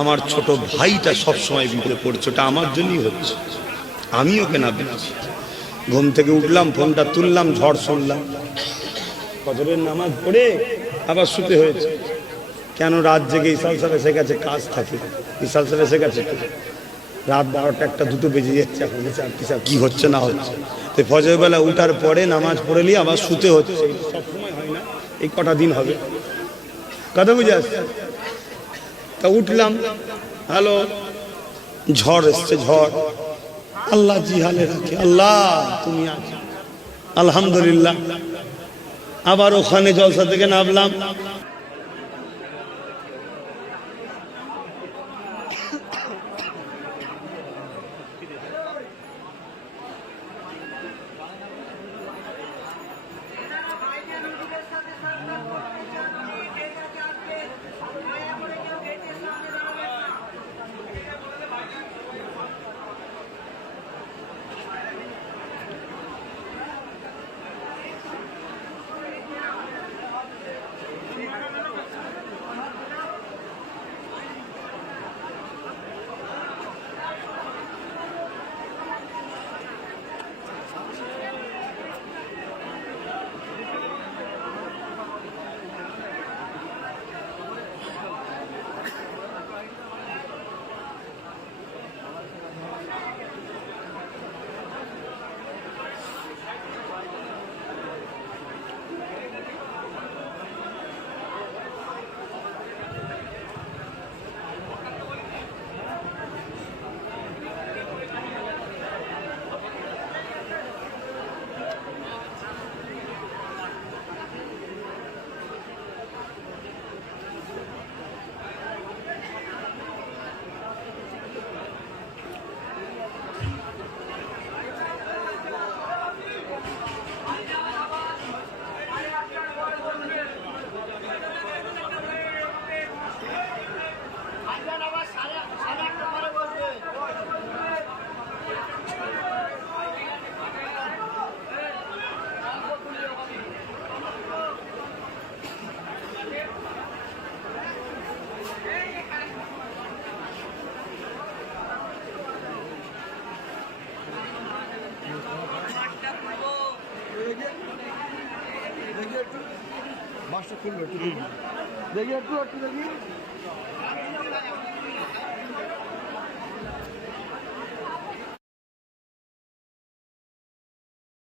আমার ছোট ভাইটা সবসময় বিপদে পড়ছে, ওটা আমার জন্যই হচ্ছে, আমি ওকে না দিচ্ছি। ঘুম থেকে উঠলাম, ফোনটা তুললাম, ঝড় শুনলাম, ফজরের নামাজ পড়ে আবার শুতে হয়েছে। কেন? রাত জেগে ইসাল সাহেব এসে গেছে, কাজ থাকে, ইসাল সাহেব এসে গেছে, রাত 12টা 1টা 2টো বেজে যাচ্ছে, এখন কি হচ্ছে না হচ্ছে। তো ফজরবেলা উঠার পরে নামাজ পড়ে নিয়ে আবার শুতে হচ্ছে। সবসময় হয় না, এই কটা দিন হবে, কথা বুঝে আসছে। তা উঠলাম, হ্যালো, ঝড় এসছে, ঝড়। আল্লাহ জি হালে রাখে, আল্লাহ তুমি আছো, আলহামদুলিল্লাহ। আবার ওখানে জলসা থেকে নামলাম, মাছটা খুলবে একটু দেখি, একটু দেখি।